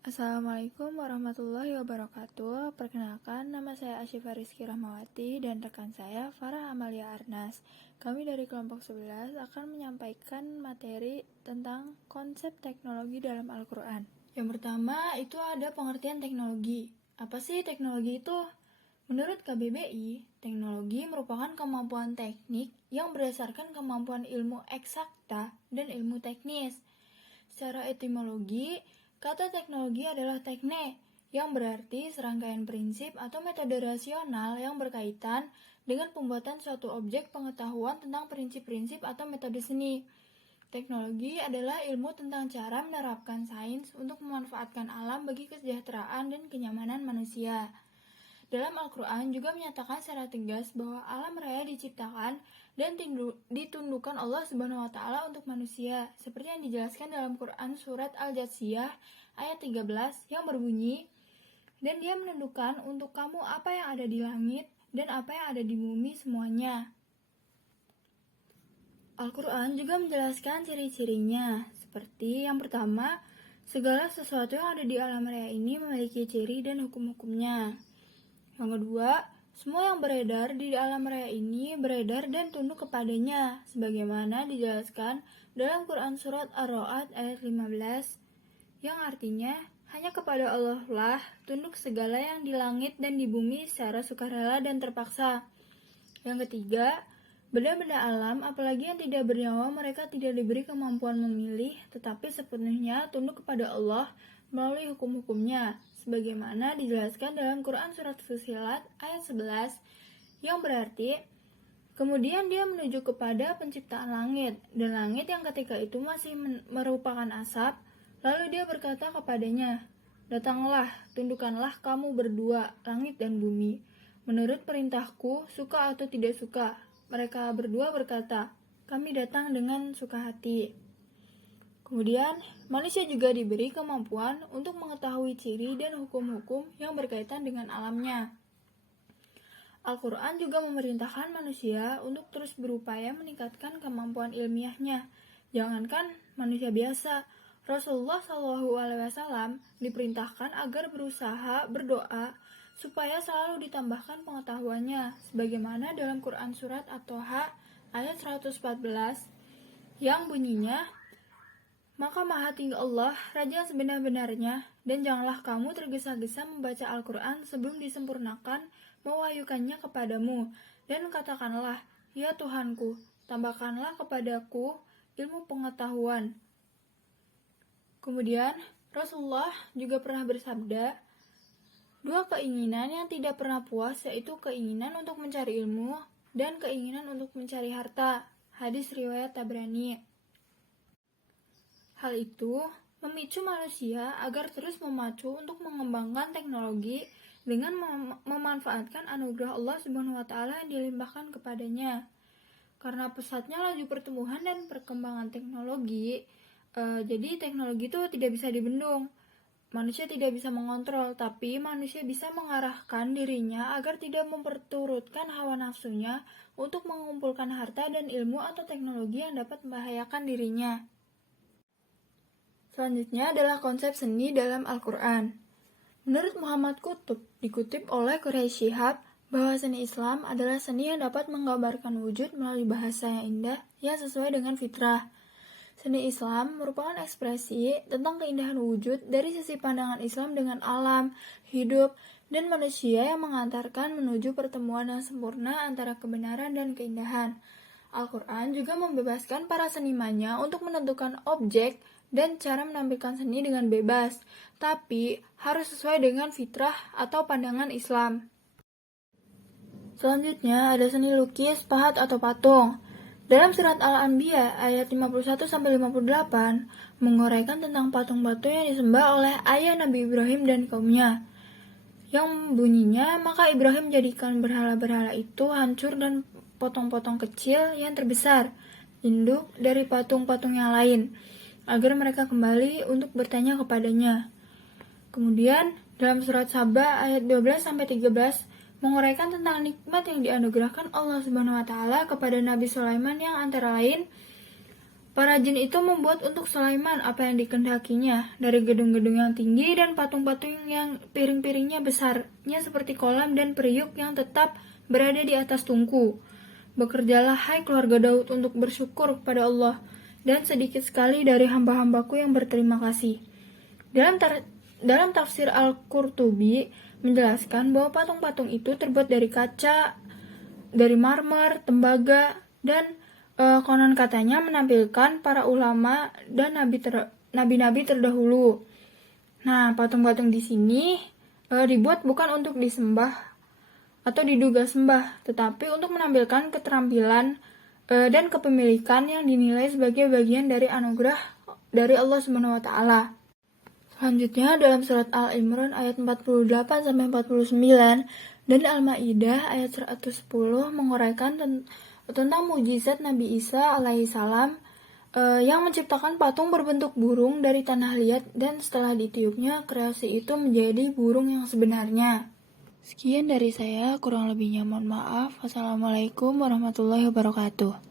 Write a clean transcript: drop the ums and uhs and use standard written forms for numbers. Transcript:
Assalamualaikum warahmatullahi wabarakatuh. Perkenalkan, nama saya Asyifa Rizky Rahmawati dan rekan saya Farah Amalia Arnas. Kami dari kelompok 11 akan menyampaikan materi tentang konsep teknologi dalam Al-Quran. Yang pertama itu ada pengertian teknologi. Apa sih teknologi itu? Menurut KBBI, teknologi merupakan kemampuan teknik yang berdasarkan kemampuan ilmu eksakta dan ilmu teknis. Secara etimologi, kata teknologi adalah tekne, yang berarti serangkaian prinsip atau metode rasional yang berkaitan dengan pembuatan suatu objek pengetahuan tentang prinsip-prinsip atau metode seni. Teknologi adalah ilmu tentang cara menerapkan sains untuk memanfaatkan alam bagi kesejahteraan dan kenyamanan manusia. Dalam Al-Quran juga menyatakan secara tegas bahwa alam raya diciptakan dan ditundukkan Allah Subhanahu wa Ta'ala untuk manusia, seperti yang dijelaskan dalam Quran Surat Al-Jathiyah ayat 13 yang berbunyi, "Dan Dia menundukkan untuk kamu apa yang ada di langit dan apa yang ada di bumi semuanya." Al-Quran juga menjelaskan ciri-cirinya, seperti yang pertama, segala sesuatu yang ada di alam raya ini memiliki ciri dan hukum-hukumnya. Yang kedua, semua yang beredar di alam raya ini beredar dan tunduk kepadanya, sebagaimana dijelaskan dalam Quran Surat Ar-Ra'd ayat 15, yang artinya, hanya kepada Allah lah tunduk segala yang di langit dan di bumi secara sukarela dan terpaksa. Yang ketiga, benda-benda alam, apalagi yang tidak bernyawa, mereka tidak diberi kemampuan memilih, tetapi sepenuhnya tunduk kepada Allah melalui hukum-hukumnya, sebagaimana dijelaskan dalam Quran Surat Fussilat ayat 11, yang berarti, kemudian Dia menuju kepada penciptaan langit, dan langit yang ketika itu masih merupakan asap, lalu Dia berkata kepadanya, "Datanglah, tundukkanlah kamu berdua, langit dan bumi, menurut perintahku, suka atau tidak suka." Mereka berdua berkata, "Kami datang dengan suka hati." Kemudian, manusia juga diberi kemampuan untuk mengetahui ciri dan hukum-hukum yang berkaitan dengan alamnya. Al-Quran juga memerintahkan manusia untuk terus berupaya meningkatkan kemampuan ilmiahnya. Jangankan manusia biasa, Rasulullah SAW diperintahkan agar berusaha berdoa supaya selalu ditambahkan pengetahuannya, sebagaimana dalam Quran Surat At-Toha ayat 114 yang bunyinya, "Maka maha tinggi Allah, Raja yang sebenar-benarnya, dan janganlah kamu tergesa-gesa membaca Al-Quran sebelum disempurnakan mewahyukannya kepadamu, dan katakanlah, ya Tuhanku, tambahkanlah kepadaku ilmu pengetahuan." Kemudian, Rasulullah juga pernah bersabda, "Dua keinginan yang tidak pernah puas, yaitu keinginan untuk mencari ilmu dan keinginan untuk mencari harta." Hadis riwayat Tabrani. Hal itu memicu manusia agar terus memacu untuk mengembangkan teknologi dengan memanfaatkan anugerah Allah Subhanahu wa Ta'ala yang dilimpahkan kepadanya. Karena pesatnya laju pertumbuhan dan perkembangan teknologi, jadi teknologi itu tidak bisa dibendung. Manusia tidak bisa mengontrol, tapi manusia bisa mengarahkan dirinya agar tidak memperturutkan hawa nafsunya untuk mengumpulkan harta dan ilmu atau teknologi yang dapat membahayakan dirinya. Selanjutnya adalah konsep seni dalam Al-Quran. Menurut Muhammad Qutb, dikutip oleh Quraisy Shihab, bahwa seni Islam adalah seni yang dapat menggambarkan wujud melalui bahasa yang indah yang sesuai dengan fitrah. Seni Islam merupakan ekspresi tentang keindahan wujud dari sisi pandangan Islam dengan alam, hidup, dan manusia yang mengantarkan menuju pertemuan yang sempurna antara kebenaran dan keindahan. Al-Quran juga membebaskan para senimannya untuk menentukan objek dan cara menampilkan seni dengan bebas, tapi harus sesuai dengan fitrah atau pandangan Islam. Selanjutnya ada seni lukis, pahat, atau patung. Dalam surat Al-Anbiya ayat 51-58 menguraikan tentang patung-patung yang disembah oleh ayah Nabi Ibrahim dan kaumnya, yang bunyinya, "Maka Ibrahim jadikan berhala-berhala itu hancur dan potong-potong kecil yang terbesar, induk dari patung-patung yang lain, agar mereka kembali untuk bertanya kepadanya." Kemudian dalam surat Saba ayat 12-13 menguraikan tentang nikmat yang dianugerahkan Allah Subhanahu wa Ta'ala kepada Nabi Sulaiman, yang antara lain Para jin itu membuat untuk Sulaiman apa yang dikehendakinya, dari gedung-gedung yang tinggi dan patung-patung yang piring-piringnya besarnya seperti kolam dan periuk yang tetap berada di atas tungku. Bekerjalah hai keluarga Daud untuk bersyukur kepada Allah, dan sedikit sekali dari hamba-hambaku yang berterima kasih. Dalam tafsir Al-Qurtubi menjelaskan bahwa patung-patung itu terbuat dari kaca, dari marmer, tembaga, dan konon katanya menampilkan para ulama dan nabi-nabi terdahulu. Nah, patung-patung di sini dibuat bukan untuk disembah atau diduga sembah, tetapi untuk menampilkan keterampilan dan kepemilikan yang dinilai sebagai bagian dari anugerah dari Allah Subhanahu wa taala. Selanjutnya dalam surat Al-Imran ayat 48 sampai 49 dan Al-Maidah ayat 110 menguraikan tentang mukjizat Nabi Isa alaihissalam yang menciptakan patung berbentuk burung dari tanah liat dan setelah ditiupnya kreasi itu menjadi burung yang sebenarnya. Sekian dari saya, kurang lebihnya mohon maaf. Wassalamualaikum warahmatullahi wabarakatuh.